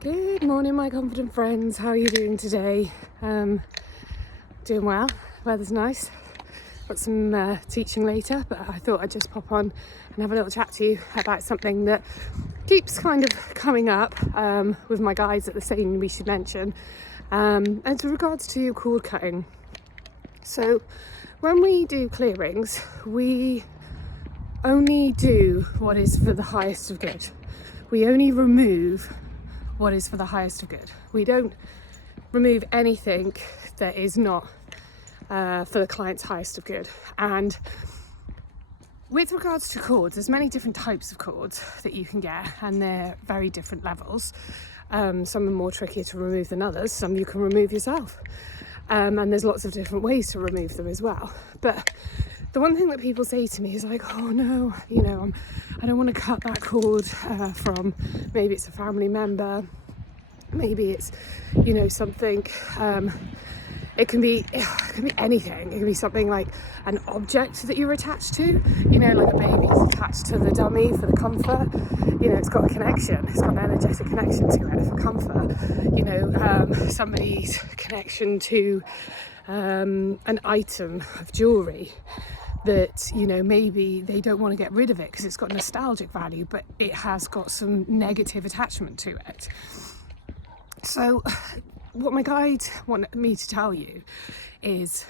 Good morning, my confident friends. How are you doing today? Doing well. Weather's nice. Got some teaching later, but I thought I'd just pop on and have a little chat to you about something that keeps kind of coming up with my guides that they're saying we should mention. And with regards to cord cutting. So when we do clearings, we only do what is for the highest of good. We only remove what is for the highest of good. We don't remove anything that is not for the client's highest of good. And with regards to cords, there's many different types of cords that you can get, and they're very different levels. Some are more trickier to remove than others. Some you can remove yourself. And there's lots of different ways to remove them as well. But the one thing that people say to me is like, oh no, I don't want to cut that cord from, maybe it's a family member, maybe it's, something, it can be anything. It can be something like an object that you're attached to, like a baby's attached to the dummy for the comfort. It's got a connection, it's got an energetic connection to it for comfort. Somebody's connection to an item of jewellery that, maybe they don't want to get rid of it because it's got nostalgic value, but it has got some negative attachment to it. So what my guides want me to tell you is,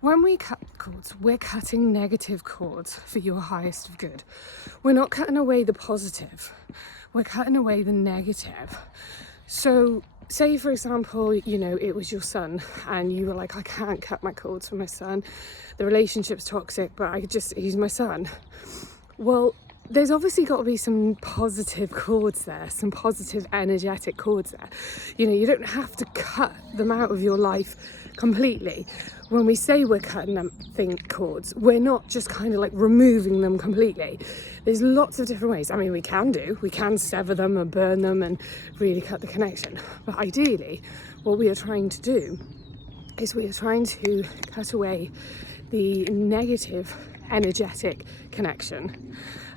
when we cut cords, we're cutting negative cords for your highest of good. We're not cutting away the positive, we're cutting away the negative. So say, for example, it was your son and you were like, I can't cut my cords for my son. The relationship's toxic, but he's my son. Well, there's obviously got to be some positive cords there, some positive energetic cords there. You don't have to cut them out of your life completely. When we say we're cutting them cords, we're not just kind of like removing them completely. There's lots of different ways. I mean, we can sever them and burn them and really cut the connection. But ideally, what we are trying to do is we are trying to cut away the negative energetic connection.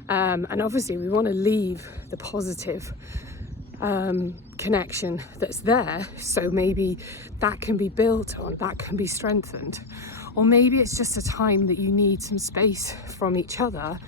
And obviously we want to leave the positive connection that's there, so maybe that can be built on, that can be strengthened. Or maybe it's just a time that you need some space from each other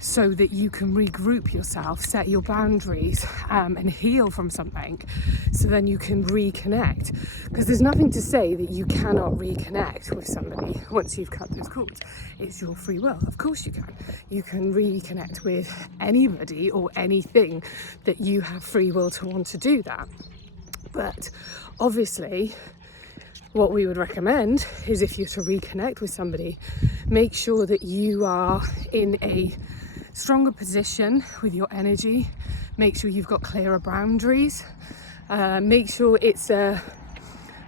so that you can regroup yourself, set your boundaries, and heal from something, so then you can reconnect. Because there's nothing to say that you cannot reconnect with somebody once you've cut those cords. It's your free will. Of course you can. You can reconnect with anybody or anything that you have free will to want to do that. But obviously, what we would recommend is, if you're to reconnect with somebody, make sure that you are in a stronger position with your energy. Make sure you've got clearer boundaries. Make sure it's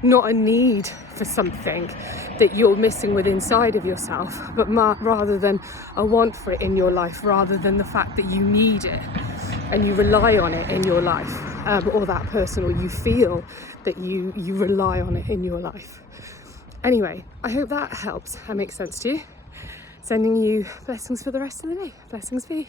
not a need for something that you're missing with inside of yourself, but rather than a want for it in your life, rather than the fact that you need it and you rely on it in your life, or that person, or you feel that you rely on it in your life. Anyway, I hope that helps and makes sense to you. Sending you blessings for the rest of the day. Blessings be.